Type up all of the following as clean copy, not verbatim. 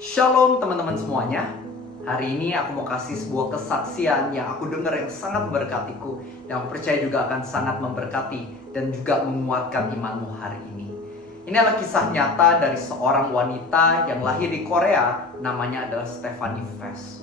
Shalom teman-teman semuanya. Hari ini aku mau kasih sebuah kesaksian yang aku dengar yang sangat memberkatiku, yang aku percaya juga akan sangat memberkati dan juga menguatkan imanmu hari ini. Ini adalah kisah nyata dari seorang wanita yang lahir di Korea, namanya adalah Stephanie Fest.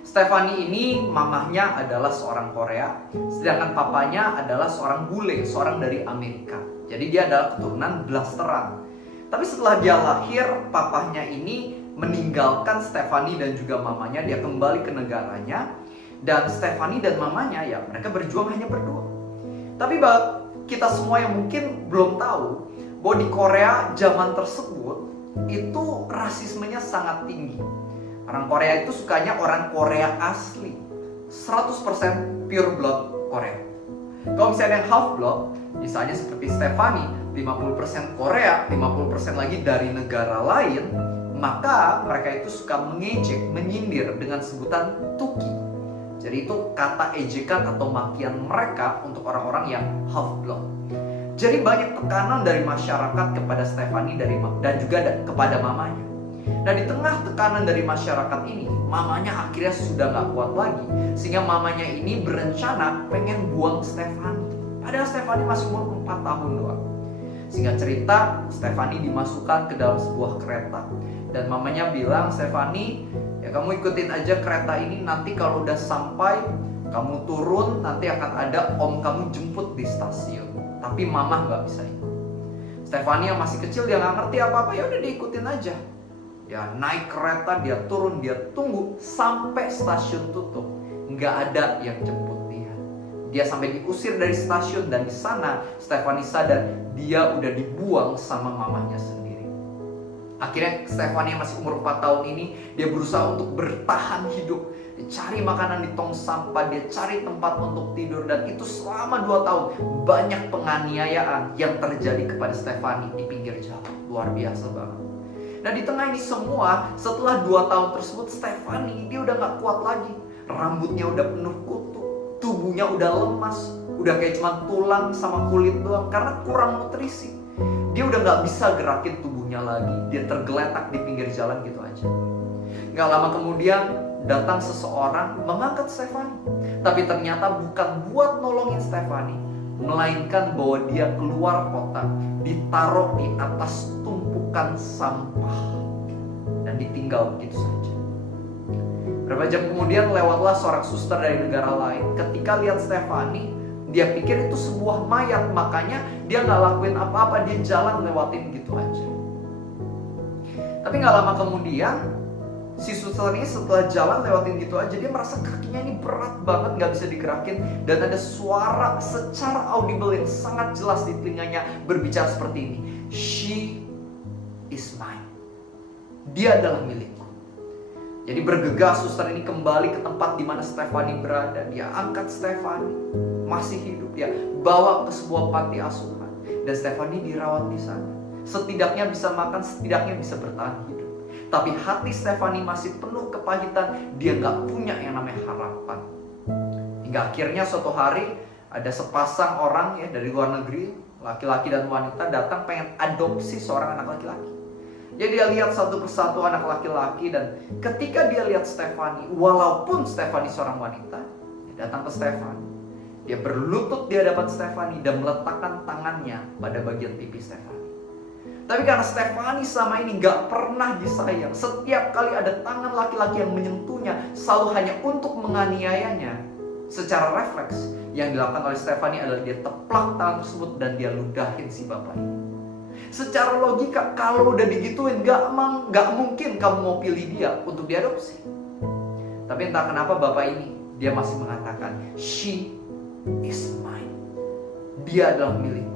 Stephanie ini mamahnya adalah seorang Korea, sedangkan papanya adalah seorang bule, seorang dari Amerika. Jadi dia adalah keturunan blasteran. Tapi setelah dia lahir, papahnya ini meninggalkan Stephanie dan juga mamanya. Dia kembali ke negaranya. Dan Stephanie dan mamanya ya mereka berjuang hanya berdua. Tapi kita semua yang mungkin belum tahu bahwa di Korea zaman tersebut itu rasismenya sangat tinggi. Orang Korea itu sukanya orang Korea asli, 100% pure blood Korea. Kalau misalnya yang half blood, misalnya seperti Stephanie, 50% Korea, 50% lagi dari negara lain, maka mereka itu suka mengejek, menyindir dengan sebutan Tuki. Jadi itu kata ejekan atau makian mereka untuk orang-orang yang half blood. Jadi banyak tekanan dari masyarakat kepada Stephanie dan juga kepada mamanya. Nah di tengah tekanan dari masyarakat ini, mamanya akhirnya sudah gak kuat lagi. Sehingga mamanya ini berencana pengen buang Stephanie. Padahal Stephanie masih umur 4 tahun doang. Sehingga cerita, Stephanie dimasukkan ke dalam sebuah kereta. Dan mamanya bilang, Stephanie, ya kamu ikutin aja kereta ini. Nanti kalau udah sampai, kamu turun, nanti akan ada om kamu jemput di stasiun. Tapi mama gak bisa ikut. Stephanie yang masih kecil, dia gak ngerti apa-apa, ya udah diikutin aja. Ya naik kereta, dia turun, dia tunggu sampai stasiun tutup. Nggak ada yang jemput dia. Dia sampai diusir dari stasiun, dan di sana Stephanie sadar dia udah dibuang sama mamanya sendiri. Akhirnya Stephanie yang masih umur 4 tahun ini, dia berusaha untuk bertahan hidup. Dia cari makanan di tong sampah, dia cari tempat untuk tidur, dan itu selama 2 tahun. Banyak penganiayaan yang terjadi kepada Stephanie di pinggir jalan. Luar biasa banget. Nah di tengah ini semua, setelah 2 tahun tersebut, Stephanie dia udah gak kuat lagi. Rambutnya udah penuh kutu, tubuhnya udah lemas, udah kayak cuma tulang sama kulit doang karena kurang nutrisi. Dia udah gak bisa gerakin tubuhnya lagi. Dia tergeletak di pinggir jalan gitu aja. Gak lama kemudian datang seseorang mengangkat Stephanie. Tapi ternyata bukan buat nolongin Stephanie, melainkan bawa dia keluar kota, ditaruh di atas tumpukan sampah dan ditinggal begitu saja. Berapa jam kemudian lewatlah seorang suster dari negara lain. Ketika lihat Stephanie, dia pikir itu sebuah mayat, makanya dia gak lakuin apa-apa, dia jalan lewatin gitu aja. Tapi gak lama kemudian si suster ini setelah jalan lewatin gitu aja, dia merasa kakinya ini berat banget, gak bisa digerakin. Dan ada suara secara audible yang sangat jelas di telinganya berbicara seperti ini, "She is mine." Dia adalah milikku. Jadi bergegas suster ini kembali ke tempat di mana Stephanie berada. Dia angkat Stephanie, masih hidup, dia bawa ke sebuah panti asuhan. Dan Stephanie dirawat di sana. Setidaknya bisa makan, setidaknya bisa bertahan hidup. Tapi hati Stephanie masih penuh kepahitan. Dia gak punya yang namanya harapan. Hingga akhirnya suatu hari ada sepasang orang ya dari luar negeri, laki-laki dan wanita, datang pengen adopsi seorang anak laki-laki. Jadi dia lihat satu persatu anak laki-laki, dan ketika dia lihat Stephanie, walaupun Stephanie seorang wanita, dia datang ke Stephanie. Dia berlutut di hadapan Stephanie dan meletakkan tangannya pada bagian pipi Stephanie. Tapi karena Stephanie sama ini gak pernah disayang, setiap kali ada tangan laki-laki yang menyentuhnya selalu hanya untuk menganiayanya. Secara refleks, yang dilakukan oleh Stephanie adalah dia teplak tangan tersebut dan dia ludahin si bapak ini. Secara logika, kalau udah digituin, gak mungkin kamu mau pilih dia untuk diadopsi. Tapi entah kenapa bapak ini, dia masih mengatakan, "She is mine." Dia adalah milikku.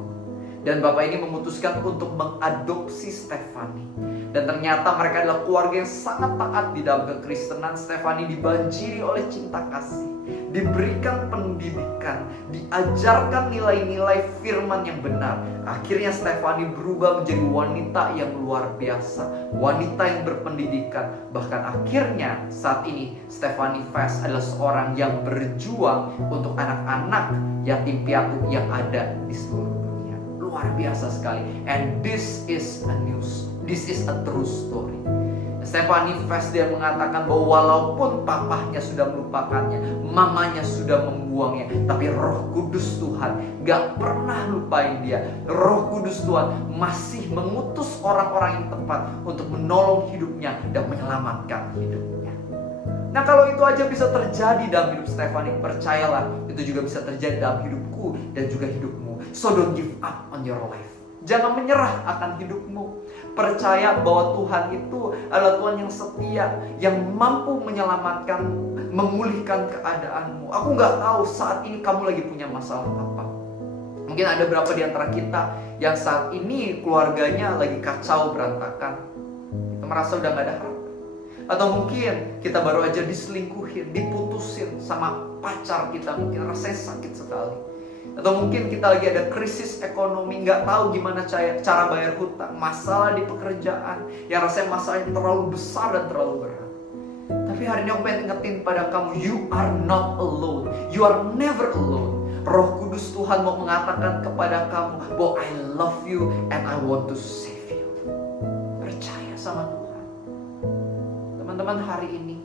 Dan bapak ini memutuskan untuk mengadopsi Stephanie. Dan ternyata mereka adalah keluarga yang sangat taat di dalam kekristenan. Stephanie dibanjiri oleh cinta kasih, diberikan pendidikan, diajarkan nilai-nilai firman yang benar. Akhirnya Stephanie berubah menjadi wanita yang luar biasa, wanita yang berpendidikan. Bahkan akhirnya saat ini Stephanie Fest adalah seorang yang berjuang untuk anak-anak yatim piatu yang ada di seluruh dunia. Luar biasa sekali. And this is a true story. Stephanie Fest dia mengatakan bahwa walaupun papahnya sudah melupakannya, mamanya sudah membuangnya, tapi Roh Kudus Tuhan gak pernah lupain dia. Roh Kudus Tuhan masih mengutus orang-orang yang tepat untuk menolong hidupnya dan menyelamatkan hidupnya. Nah, kalau itu aja bisa terjadi dalam hidup Stephanie, percayalah itu juga bisa terjadi dalam hidupku dan juga hidupmu. So don't give up on your life. Jangan menyerah akan hidupmu. Percaya bahwa Tuhan itu adalah Tuhan yang setia, yang mampu menyelamatkan, memulihkan keadaanmu. Aku gak tahu saat ini kamu lagi punya masalah apa. Mungkin ada berapa di antara kita yang saat ini keluarganya lagi kacau berantakan. Kita merasa udah gak ada harapan. Atau mungkin kita baru aja diselingkuhin, diputusin sama pacar kita, mungkin rasanya sakit sekali. Atau mungkin kita lagi ada krisis ekonomi, gak tahu gimana cara bayar hutang, masalah di pekerjaan yang rasanya masalahnya terlalu besar dan terlalu berat. Tapi hari ini aku pengen ingetin pada kamu, you are not alone, you are never alone. Roh Kudus Tuhan mau mengatakan kepada kamu bahwa I love you and I want to save you. Percaya sama Tuhan. Teman-teman, hari ini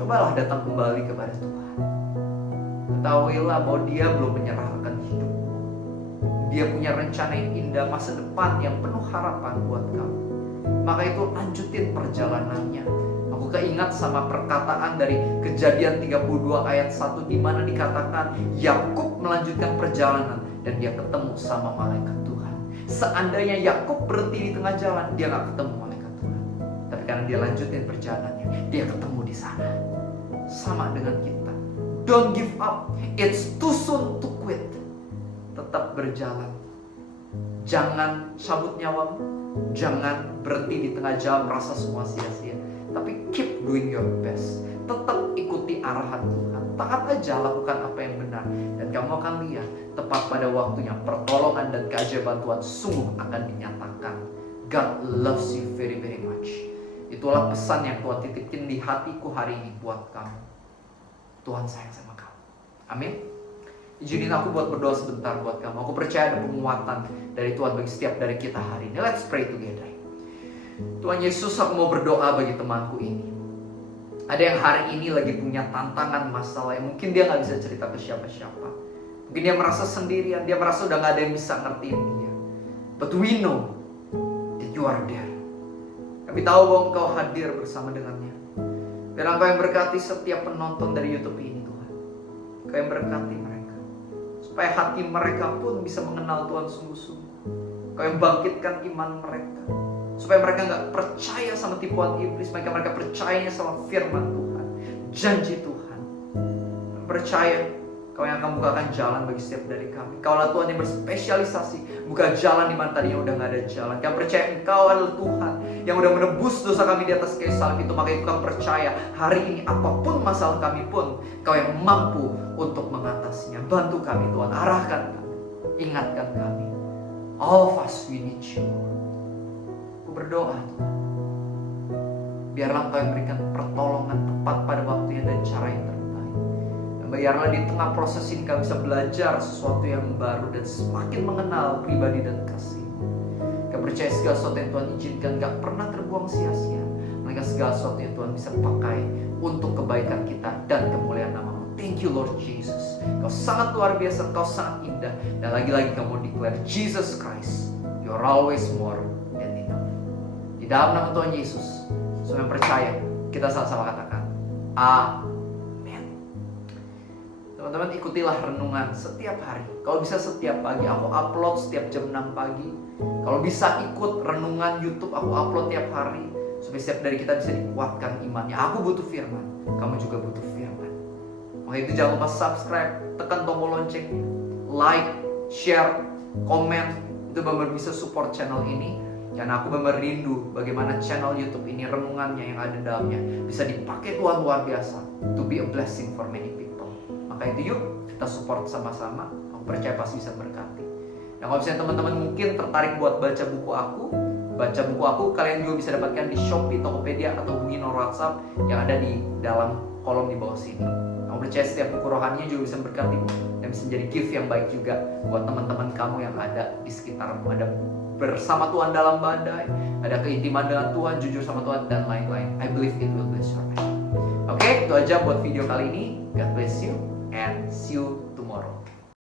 cobalah datang kembali kepada Tuhan. Ketahuilah bahwa dia belum menyerah akan hidup. Dia punya rencana yang indah, masa depan yang penuh harapan buat kamu. Maka itu lanjutin perjalanannya. Aku keingat sama perkataan dari Kejadian 32 ayat 1 di mana dikatakan Yakub melanjutkan perjalanan dan dia ketemu sama malaikat Tuhan. Seandainya Yakub berhenti di tengah jalan, dia gak ketemu malaikat Tuhan. Tapi karena dia lanjutin perjalanannya, dia ketemu di sana. Sama dengan kita. Don't give up. It's too soon to quit. Tetap berjalan. Jangan cabut nyawamu. Jangan berhenti di tengah jalan merasa semua sia-sia. Tapi keep doing your best. Tetap ikuti arahan Tuhan. Taat aja, lakukan apa yang benar. Dan kamu akan lihat tepat pada waktunya pertolongan dan keajaiban Tuhan sungguh akan dinyatakan. God loves you very very much. Itulah pesan yang Tuhan titipin di hatiku hari ini buat kamu. Tuhan sayang sama kamu. Amin. Izinin aku buat berdoa sebentar buat kamu. Aku percaya ada penguatan dari Tuhan bagi setiap dari kita hari ini. Let's pray together. Tuhan Yesus, aku mau berdoa bagi temanku ini. Ada yang hari ini lagi punya tantangan, masalah yang mungkin dia gak bisa cerita ke siapa-siapa. Mungkin dia merasa sendirian. Dia merasa udah gak ada yang bisa ngertiin dia. But we know that you are there. Kami tahu bahwa Engkau hadir bersama dengannya. Dan Engkau yang berkati setiap penonton dari YouTube ini, Tuhan. Engkau yang berkati mereka. Supaya hati mereka pun bisa mengenal Tuhan sungguh-sungguh. Engkau yang bangkitkan iman mereka. Supaya mereka gak percaya sama tipuan iblis. Mereka percaya sama firman Tuhan. Janji Tuhan. Percaya Kau yang akan bukakan jalan bagi setiap dari kami. Kaulah Tuhan yang berspesialisasi buka jalan di mana tadinya udah gak ada jalan. Kami percaya Engkau adalah Tuhan yang udah menebus dosa kami di atas kayu salib itu. Maka itu kami percaya hari ini apapun masalah kami pun Kau yang mampu untuk mengatasinya. Bantu kami Tuhan, arahkan kami, ingatkan kami. All of us we need you. Aku berdoa Tuhan, biarlah Engkau yang berikan pertolongan tepat pada waktunya dan cara yang terbaik. Biarlah di tengah proses ini kami bisa belajar sesuatu yang baru dan semakin mengenal pribadi dan kasih-Mu. Kami percaya segala sesuatu yang Tuhan izinkan gak pernah terbuang sia-sia. Melainkan segala sesuatu yang Tuhan bisa pakai untuk kebaikan kita dan kemuliaan nama-Mu. Thank you Lord Jesus. Kau sangat luar biasa, Kau sangat indah. Dan lagi-lagi kamu declare Jesus Christ, you are always more than enough. Di dalam nama Tuhan Yesus, semua yang percaya, kita sama-sama katakan Amin. Teman-teman, ikutilah renungan setiap hari. Kalau bisa setiap pagi, aku upload setiap jam 6 pagi. Kalau bisa ikut renungan YouTube, aku upload tiap hari. Supaya setiap dari kita bisa dikuatkan imannya. Aku butuh firman, kamu juga butuh firman. Maka itu jangan lupa subscribe, tekan tombol loncengnya, like, share, komen. Itu benar-benar bisa support channel ini. Karena aku benar rindu bagaimana channel YouTube ini, renungannya yang ada dalamnya bisa dipakai Tuhan luar biasa. To be a blessing for many people. Maka itu yuk kita support sama-sama. Aku percaya pasti bisa berkati. Dan kalau misalnya teman-teman mungkin tertarik buat baca buku aku, kalian juga bisa dapatkan di Shopee, Tokopedia, atau hubungi nomor WhatsApp yang ada di dalam kolom di bawah sini. Aku percaya setiap buku rohaninya juga bisa berkati dan bisa menjadi gift yang baik juga buat teman-teman kamu yang ada di sekitarmu. Ada bersama Tuhan dalam badai, ada keintiman dengan Tuhan, jujur sama Tuhan, dan lain-lain. I believe it will bless your life. Oke, itu aja buat video kali ini. God bless you and see you tomorrow.